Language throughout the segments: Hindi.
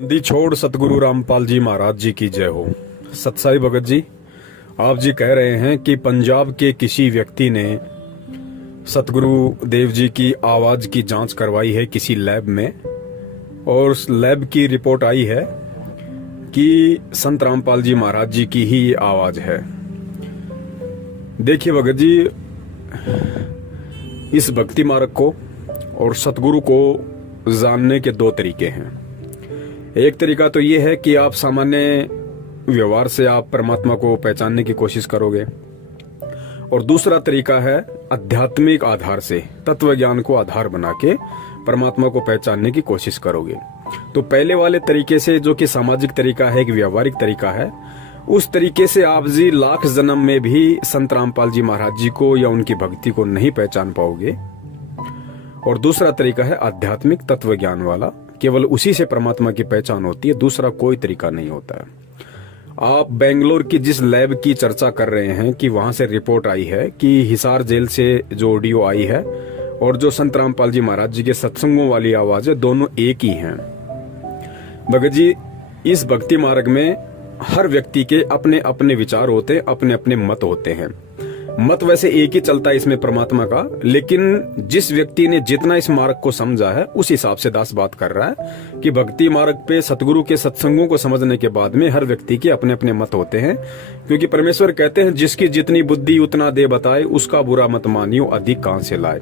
दी छोड़ सतगुरु रामपाल जी महाराज जी की जय हो। सतसाई भगत जी, आप जी कह रहे हैं कि पंजाब के किसी व्यक्ति ने सतगुरु देव जी की आवाज की जांच करवाई है किसी लैब में, और उस लैब की रिपोर्ट आई है कि संत रामपाल जी महाराज जी की ही ये आवाज है। देखिए भगत जी, इस भक्ति मार्ग को और सतगुरु को जानने के दो तरीके हैं। एक तरीका तो ये है कि आप सामान्य व्यवहार से आप परमात्मा को पहचानने की कोशिश करोगे, और दूसरा तरीका है आध्यात्मिक आधार से, तत्व ज्ञान को आधार बना के परमात्मा को पहचानने की कोशिश करोगे। तो पहले वाले तरीके से, जो कि सामाजिक तरीका है, एक व्यवहारिक तरीका है, उस तरीके से आप जी लाख जन्म में भी संत रामपाल जी महाराज जी को या उनकी भक्ति को नहीं पहचान पाओगे। और दूसरा तरीका है आध्यात्मिक तत्व ज्ञान वाला, केवल उसी से परमात्मा की पहचान होती है, दूसरा कोई तरीका नहीं होता है। आप बेंगलोर की जिस लैब की चर्चा कर रहे हैं कि वहां से रिपोर्ट आई है कि हिसार जेल से जो ऑडियो आई है और जो संत रामपाल जी महाराज जी के सत्संगों वाली आवाज है, दोनों एक ही हैं। भगत जी, इस भक्ति मार्ग में हर व्यक्ति के अपने अपने विचार होते हैं, अपने अपने मत होते हैं। मत वैसे एक ही चलता है इसमें परमात्मा का, लेकिन जिस व्यक्ति ने जितना इस मार्ग को समझा है उस हिसाब से दास बात कर रहा है कि भक्ति मार्ग पे सतगुरु के सत्संगों को समझने के बाद में हर व्यक्ति के अपने अपने मत होते हैं। क्योंकि परमेश्वर कहते हैं, जिसकी जितनी बुद्धि उतना दे बताए, उसका बुरा मत मानियो, अधिक कहां से लाए।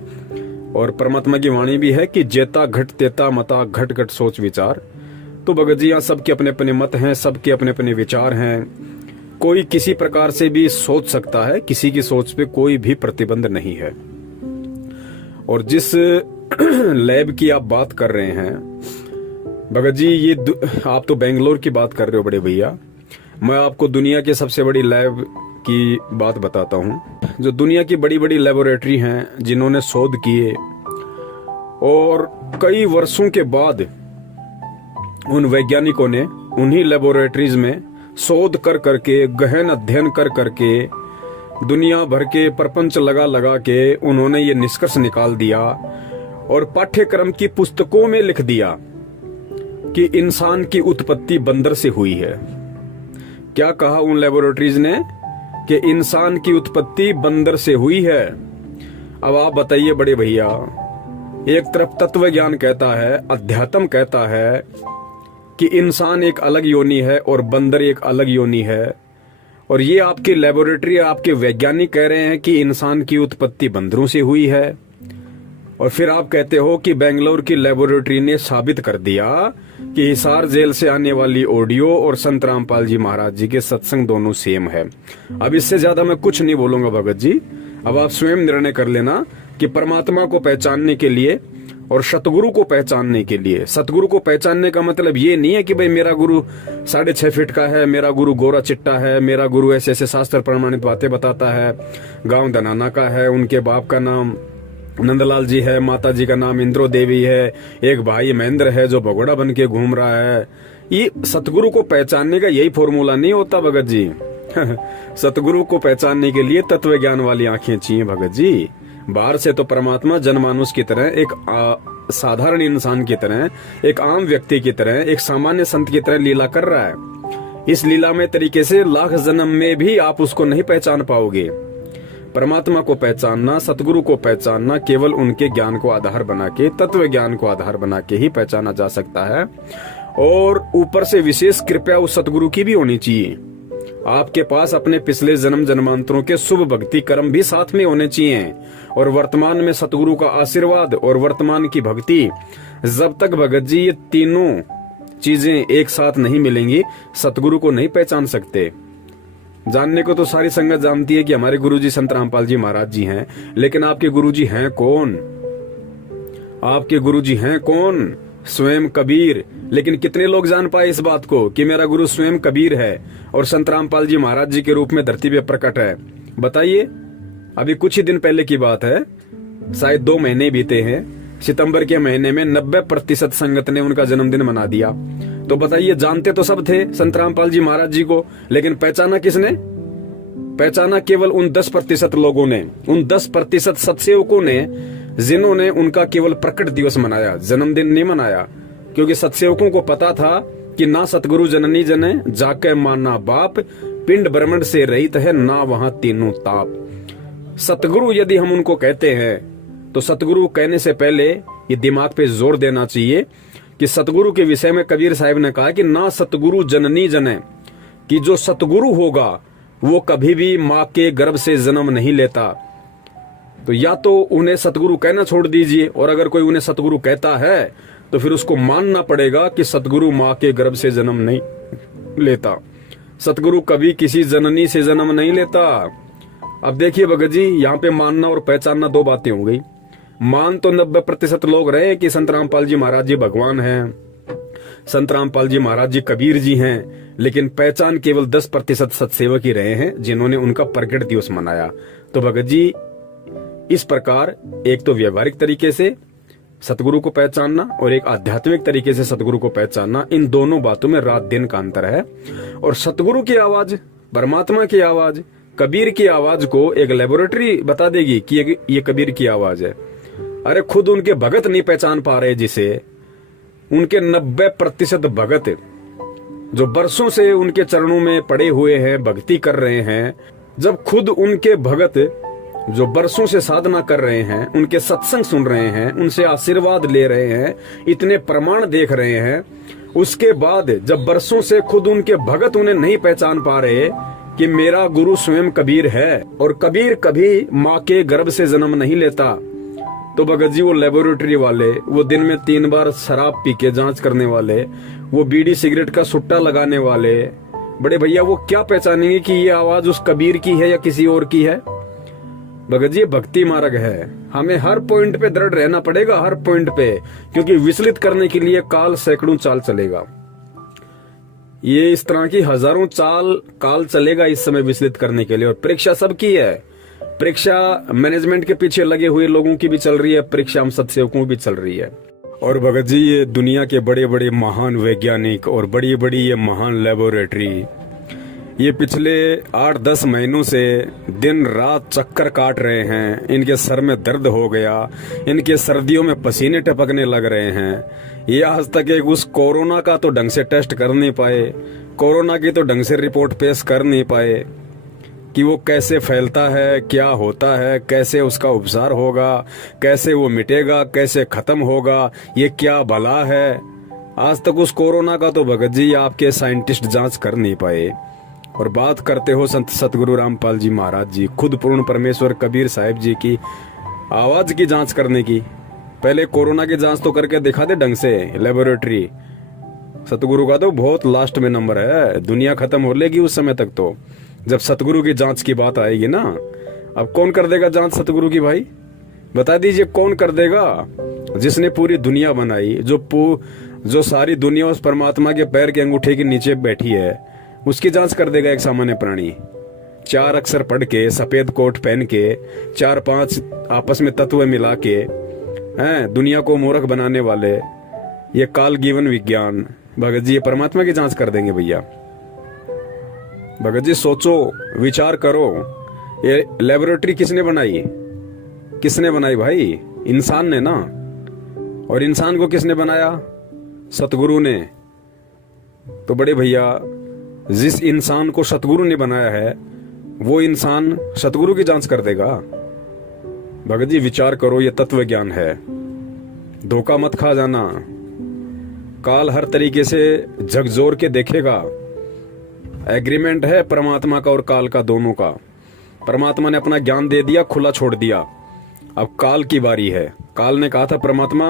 और परमात्मा की वाणी भी है कि जेता घट तेता मता, घट घट सोच विचार। तो भगत जी, यहाँ सबके अपने अपने मत हैं, सबके अपने अपने विचार हैं। कोई किसी प्रकार से भी सोच सकता है, किसी की सोच पे कोई भी प्रतिबंध नहीं है। और जिस लैब की आप बात कर रहे हैं भगत जी, ये आप तो बेंगलोर की बात कर रहे हो बड़े भैया, मैं आपको दुनिया की सबसे बड़ी लैब की बात बताता हूं। जो दुनिया की बड़ी बड़ी लेबोरेटरी हैं, जिन्होंने शोध किए और कई वर्षों के बाद उन वैज्ञानिकों ने उन्हीं लेबोरेटरीज में शोध कर करके, गहन अध्ययन कर करके, दुनिया भर के प्रपंच लगा लगा के उन्होंने ये निष्कर्ष निकाल दिया और पाठ्यक्रम की पुस्तकों में लिख दिया कि इंसान की उत्पत्ति बंदर से हुई है। क्या कहा उन लेबोरेटरीज ने? कि इंसान की उत्पत्ति बंदर से हुई है। अब आप बताइए बड़े भैया, एक तरफ तत्व ज्ञान कहता है, अध्यात्म कहता है कि इंसान एक अलग योनि है और बंदर एक अलग योनि है, और ये आपकी लेबोरेटरी, आपके वैज्ञानिक कह रहे हैं कि इंसान की उत्पत्ति बंदरों से हुई है। और फिर आप कहते हो कि बेंगलोर की लेबोरेटरी ने साबित कर दिया कि हिसार जेल से आने वाली ऑडियो और संत रामपाल जी महाराज जी के सत्संग दोनों सेम है। अब इससे ज्यादा मैं कुछ नहीं बोलूंगा भगत जी। अब आप स्वयं निर्णय कर लेना कि परमात्मा को पहचानने के लिए और सतगुरु को पहचानने के लिए, सतगुरु को पहचानने का मतलब ये नहीं है कि भाई मेरा गुरु 6.5 फीट का है, मेरा गुरु गोरा चिट्टा है, मेरा गुरु ऐसे ऐसे शास्त्र प्रमाणित बातें बताता है, गांव धनाना का है, उनके बाप का नाम नंदलाल जी है, माता जी का नाम इंद्रो देवी है, एक भाई महेंद्र है जो भगोड़ा बन के घूम रहा है। ये सतगुरु को पहचानने का यही फॉर्मूला नहीं होता भगत जी। सतगुरु को पहचानने के लिए तत्व ज्ञान वाली आंखें चाहिए भगत जी। बाहर से तो परमात्मा जनमानुष की तरह, एक साधारण इंसान की तरह, एक आम व्यक्ति की तरह, एक सामान्य संत की तरह लीला कर रहा है। इस लीला में तरीके से लाख जन्म में भी आप उसको नहीं पहचान पाओगे। परमात्मा को पहचानना, सतगुरु को पहचानना केवल उनके ज्ञान को आधार बना के, तत्व ज्ञान को आधार बना के ही पहचाना जा सकता है। और ऊपर से विशेष कृपया उस सतगुरु की भी होनी चाहिए। आपके पास अपने पिछले जन्म जन्मांतरों के शुभ भक्ति कर्म भी साथ में होने चाहिए, और वर्तमान में सतगुरु का आशीर्वाद और वर्तमान की भक्ति, जब तक भगत जी ये तीनों चीजें एक साथ नहीं मिलेंगी, सतगुरु को नहीं पहचान सकते। जानने को तो सारी संगत जानती है कि हमारे गुरुजी संत रामपाल जी महाराज जी हैं, लेकिन आपके गुरुजी हैं कौन? आपके गुरुजी हैं कौन? स्वयं कबीर। लेकिन कितने लोग जान पाए इस बात को कि मेरा गुरु स्वयं कबीर है और संत रामपाल जी महाराज जी के रूप में धरती पे प्रकट है? बताइए। अभी कुछ ही दिन पहले की बात है, शायद 2 महीने बीते हैं, सितंबर के महीने में 90% संगत ने उनका जन्मदिन मना दिया। तो बताइए, जानते तो सब थे संत रामपाल जी महाराज जी को, लेकिन पहचाना किसने? पहचाना केवल उन 10% लोगों ने, उन 10% सत्सेवकों ने, जिन्होंने उनका केवल प्रकट दिवस मनाया, जन्मदिन नहीं मनाया। क्योंकि सत्सेवकों को पता था कि ना सतगुरु जननी जने जाके माना बाप, पिंड ब्रह्मंड से रहित है ना वहां तीनों ताप। सतगुरु यदि हम उनको कहते हैं तो सतगुरु कहने से पहले ये दिमाग पे जोर देना चाहिए कि सतगुरु के विषय में कबीर साहब ने कहा कि ना सतगुरु जननी जने, कि जो सतगुरु होगा वो कभी भी माँ के गर्भ से जन्म नहीं लेता। तो या तो उन्हें सतगुरु कहना छोड़ दीजिए, और अगर कोई उन्हें सतगुरु कहता है तो फिर उसको मानना पड़ेगा कि सतगुरु माँ के गर्भ से जन्म नहीं लेता। सतगुरु कभी किसी जननी से जन्म नहीं लेता। अब देखिए भगत जी, यहाँ पे मानना और पहचानना दो बातें हो गई। मान तो 90% लोग रहे कि संत रामपाल जी महाराज जी भगवान हैं, संत रामपाल जी महाराज जी कबीर जी हैं, लेकिन पहचान केवल 10% सत्सेवक ही रहे हैं जिन्होंने उनका प्रकट दिवस मनाया। तो भगत जी, इस प्रकार एक तो व्यवहारिक तरीके से सतगुरु को पहचानना और एक आध्यात्मिक तरीके से सतगुरु को पहचानना, इन दोनों बातों में रात दिन का अंतर है। और सतगुरु की आवाज, परमात्मा की आवाज, कबीर की आवाज को एक लेबोरेटरी बता देगी कि ये कबीर की आवाज है। अरे खुद उनके भगत नहीं पहचान पा रहे जिसे, उनके 90% भगत जो बरसों से उनके चरणों में पड़े हुए हैं, भक्ति कर रहे हैं, जब खुद उनके भगत जो बरसों से साधना कर रहे हैं, उनके सत्संग सुन रहे हैं, उनसे आशीर्वाद ले रहे हैं, इतने प्रमाण देख रहे हैं, उसके बाद जब बरसों से खुद उनके भगत उन्हें नहीं पहचान पा रहे कि मेरा गुरु स्वयं कबीर है और कबीर कभी माँ के गर्भ से जन्म नहीं लेता, तो भगत जी वो लेबोरेटरी वाले, वो दिन में 3 बार शराब पी के जांच करने वाले, वो बीड़ी सिगरेट का सुट्टा लगाने वाले बड़े भैया, वो क्या पहचानेंगे कि ये आवाज उस कबीर की है या किसी और की है। भगत जी, भक्ति मार्ग है, हमें हर पॉइंट पे दृढ़ रहना पड़ेगा, हर पॉइंट पे, क्योंकि विचलित करने के लिए काल सैकड़ों चाल चलेगा। ये इस तरह की हजारों चाल काल चलेगा इस समय विचलित करने के लिए। और परीक्षा सबकी है, परीक्षा मैनेजमेंट के पीछे लगे हुए लोगों की भी चल रही है, परीक्षा हम सत्सेवकों की भी चल रही है। और भगत जी, ये दुनिया के बड़े बड़े महान वैज्ञानिक और बड़ी बड़ी ये महान लेबोरेटरी ये पिछले 8-10 महीनों से दिन रात चक्कर काट रहे हैं। इनके सर में दर्द हो गया, इनके सर्दियों में पसीने टपकने लग रहे हैं। ये आज तक एक उस कोरोना का तो ढंग से टेस्ट कर नहीं पाए, कोरोना की तो ढंग से रिपोर्ट पेश कर नहीं पाए कि वो कैसे फैलता है, क्या होता है, कैसे उसका उपचार होगा, कैसे वो मिटेगा, कैसे खत्म होगा, ये क्या भला है। आज तक उस कोरोना का तो भगत जी आपके साइंटिस्ट जांच कर नहीं पाए। और बात करते हो संत सतगुरु रामपाल जी महाराज जी, खुद पूर्ण परमेश्वर कबीर साहिब जी की आवाज की जांच करने की, पहले कोरोना की जांच तो करके दिखा दे ढंग से लेबोरेटरी। सतगुरु का तो बहुत लास्ट में नंबर है, दुनिया खत्म हो लेगी उस समय तक। तो जब सतगुरु की जांच की बात आएगी ना, अब कौन कर देगा जांच सतगुरु की भाई, बता दीजिए कौन कर देगा? जिसने पूरी दुनिया बनाई, जो सारी दुनिया उस परमात्मा के पैर के अंगूठे के नीचे बैठी है, उसकी जांच कर देगा एक सामान्य प्राणी? 4 अक्षर पढ़ के, सफेद कोट पहन के, 4-5 आपस में तत्व मिला के हैं दुनिया को मूर्ख बनाने वाले ये काल जीवन विज्ञान भगत जी ये परमात्मा की जांच कर देंगे भैया? भगत जी सोचो, विचार करो, ये लेबोरेटरी किसने बनाई? किसने बनाई भाई? इंसान ने ना। और इंसान को किसने बनाया? सतगुरु ने। तो बड़े भैया, जिस इंसान को सतगुरु ने बनाया है वो इंसान सतगुरु की जांच कर देगा? भगत जी विचार करो, ये तत्व ज्ञान है, धोखा मत खा जाना। काल हर तरीके से झकझोर के देखेगा। एग्रीमेंट है परमात्मा का और काल का, दोनों का। परमात्मा ने अपना ज्ञान दे दिया, खुला छोड़ दिया। अब काल की बारी है। काल ने कहा था परमात्मा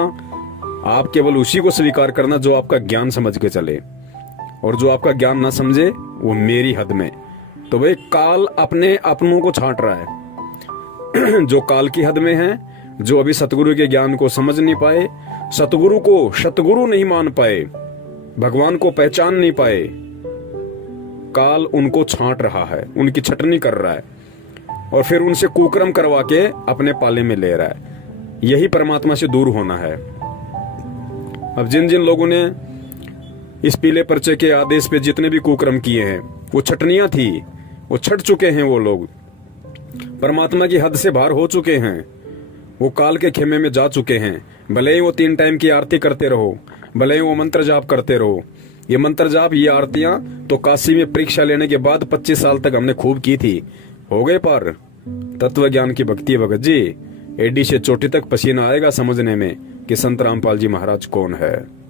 आप केवल उसी को स्वीकार करना जो आपका ज्ञान समझ के चले, और जो आपका ज्ञान ना समझे वो मेरी हद में। तो भाई काल अपने अपनों को छांट रहा है जो काल की हद में है, जो अभी सतगुरु के ज्ञान को समझ नहीं पाए, सतगुरु को सतगुरु नहीं मान पाए, भगवान को पहचान नहीं पाए, काल उनको छांट रहा है, उनकी छटनी कर रहा है और फिर उनसे कुकर्म करवा के अपने पाले में ले रहा है। यही परमात्मा से दूर होना है। अब जिन जिन लोगों ने इस पीले पर्चे के आदेश पे जितने भी कुकर्म किए हैं, वो छटनियां थी, वो छट चुके हैं। वो लोग परमात्मा की हद से बाहर हो चुके हैं, वो काल के खेमे में जा चुके हैं। भले ही वो 3 टाइम की आरती करते रहो, भले ही वो मंत्र जाप करते रहो, ये मंत्र जाप, ये आरतियां तो काशी में परीक्षा लेने के बाद 25 साल तक हमने खूब की थी। हो गए पार। तत्व ज्ञान की भक्ति है भगत जी। एडी से चोटी तक पसीना आएगा समझने में कि संत रामपाल जी महाराज कौन है।